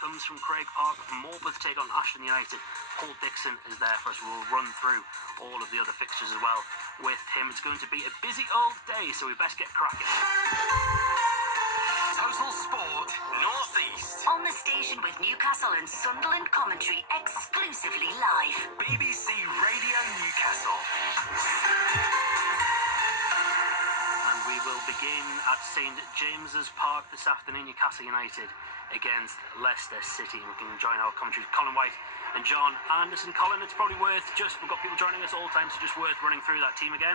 comes from Craig Park. Morpeth take on Ashton United. Paul Dixon is there for us. We'll run through all of the other fixtures as well with him. It's going to be a busy old day, so we best get cracking. Total Sport North East. On the station with Newcastle and Sunderland commentary exclusively live. BBC Radio Newcastle. And we will begin at St James's Park this afternoon. Newcastle United against Leicester City. We can join our commentary with Colin White and John Anderson. Colin, it's probably worth we've got people joining us all the time, so just worth running through that team again.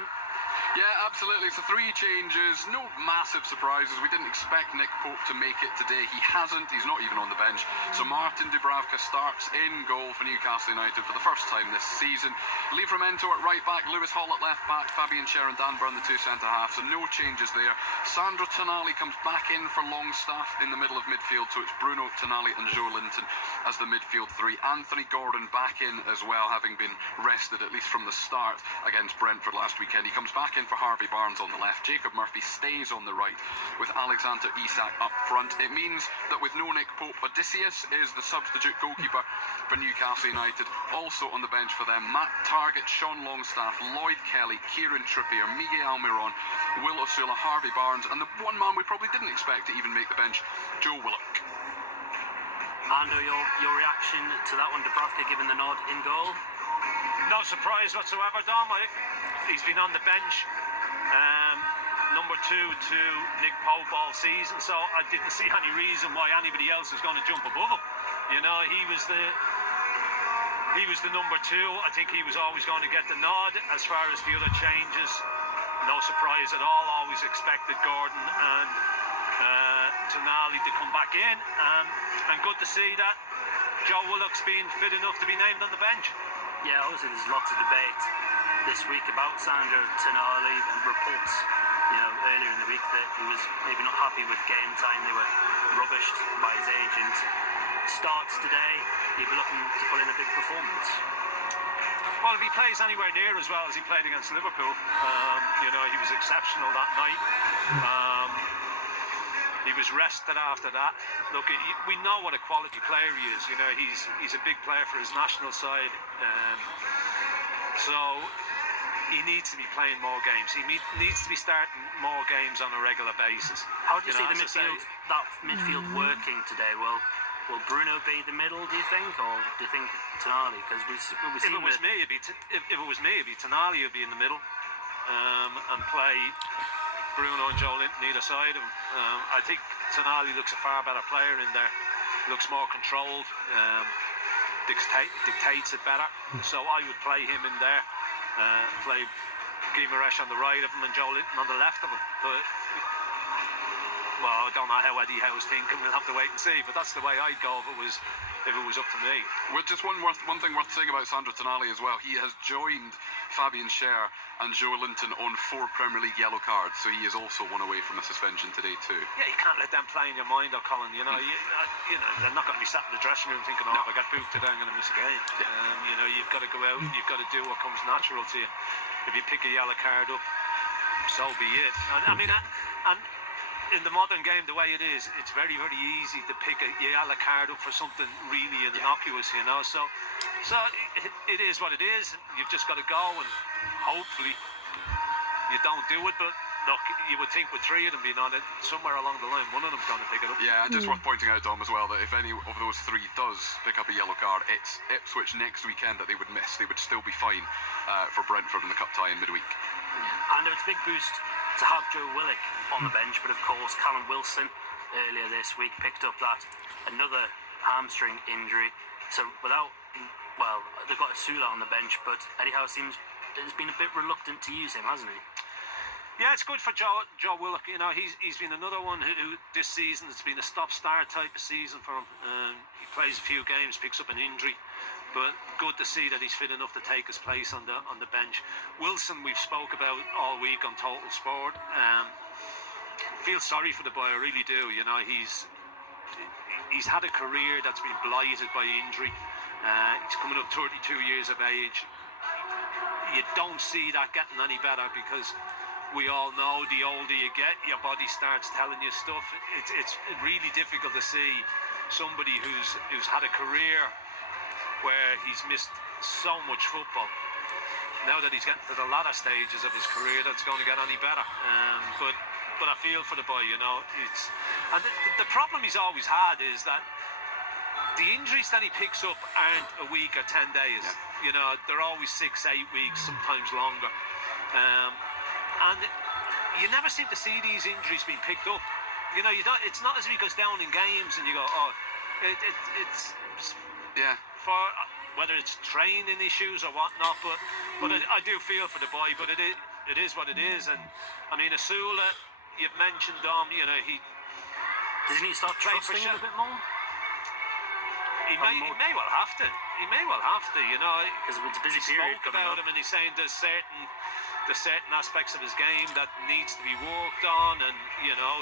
Yeah, absolutely. So 3 changes, no massive surprises. We didn't expect Nick Pope to make it today. He hasn't. He's not even on the bench. So Martin Dubravka starts in goal for Newcastle United for the first time this season. Livramento at right back, Lewis Hall at left back, Fabian Schär and Dan Burn the 2 centre-halves. So no changes there. Sandro Tonali comes back in for Longstaff in the middle of midfield. So it's Bruno Tonali and Joe Linton as the midfield 3. Anthony Gordon back in as well, having been rested at least from the start against Brentford last weekend. He comes back in for Harvey Barnes on the left. Jacob Murphy stays on the right with Alexander Isak up front. It means that with no Nick Pope, Odysseus is the substitute goalkeeper for Newcastle United. Also on the bench for them, Matt Targett, Sean Longstaff, Lloyd Kelly, Kieran Trippier, Miguel Almiron, Will Osula, Harvey Barnes, and the one man we probably didn't expect to even make the bench, Joe Willock. Ando, your reaction to that one? Dubravka given the nod in goal? No surprise whatsoever, Dom. He's been on the bench, number 2 to Nick Pope all season, so I didn't see any reason why anybody else was going to jump above him. You know, he was the number 2. I think he was always going to get the nod. As far as the other changes, no surprise at all. Always expected Gordon and Tonali to come back in, and good to see that Joe Willock's been fit enough to be named on the bench. Yeah, obviously there's lots of debate this week about Sandro Tonali, and reports, earlier in the week that he was maybe not happy with game time. They were rubbished by his agent. Starts today, he'll be looking to put in a big performance. Well, if he plays anywhere near as well as he played against Liverpool, he was exceptional that night. He was rested after that. Look, we know what a quality player he is. He's a big player for his national side. So he needs to be playing more games. He needs to be starting more games on a regular basis. How do you see the midfield working today? Will Bruno be the middle, do you think, or do you think Tonali? Because if it was me, it'd be Tonali who'd be in the middle, and play Bruno and Joe Linton either side of him. I think Tonali looks a far better player in there. Looks more controlled, dictates it better. So I would play him in there. Play Guimaraes on the right of him and Joe Linton on the left of him. But I don't know how Eddie Howe's thinking. We'll have to wait and see. But that's the way I'd go if it was up to me. Well, just one thing worth saying about Sandro Tonali as well. He has joined Fabian Schär and Joe Linton on 4 Premier League yellow cards, so he is also one away from a suspension today too. Yeah, you can't let them play in your mind, though, Colin. They're not going to be sat in the dressing room thinking, if I get booked today, I'm going to miss a game. Yeah. You've got to go out, you've got to do what comes natural to you. If you pick a yellow card up, so be it. And in the modern game, the way it is, it's very, very easy to pick a yellow card up for something really innocuous, So it is what it is. You've just got to go, and hopefully you don't do it. But look, you would think with 3 of them being on it, somewhere along the line, one of them's going to pick it up. Yeah, and just worth pointing out, Dom, as well, that if any of those 3 does pick up a yellow card, it's Ipswich next weekend that they would miss. They would still be fine for Brentford in the cup tie in midweek. Yeah. And it's a big boost to have Joe Willock on the bench, but of course Callum Wilson earlier this week picked up another hamstring injury. So they've got Osula on the bench, but Eddie Howe has been a bit reluctant to use him, hasn't he? Yeah, it's good for Joe Willock. He's been another one who this season, it's been a stop-start type of season for him. He plays a few games, picks up an injury, but good to see that he's fit enough to take his place on the bench. Wilson, we've spoke about all week on Total Sport. Feel sorry for the boy, I really do. He's had a career that's been blighted by injury. He's coming up 32 years of age. You don't see that getting any better, because we all know the older you get, your body starts telling you stuff. It's really difficult to see somebody who's had a career where he's missed so much football. Now that he's getting to the latter stages of his career, that's going to get any better. But I feel for the boy, you know. And the problem he's always had is that the injuries that he picks up aren't a week or 10 days. You know, they're always 6, 8 weeks, sometimes longer. And you never seem to see these injuries being picked up. You know, it's not as if he goes down in games and you go, oh, it's for whether it's training issues or whatnot. But I do feel for the boy. But it is what it is. And I mean, Asula, you've mentioned you know, Does he need to start trusting him a bit more? He may well have to. He may well have to. You know, because it's a busy he period. Spoke about him, and he's saying there's certain aspects of his game that needs to be worked on, and you know,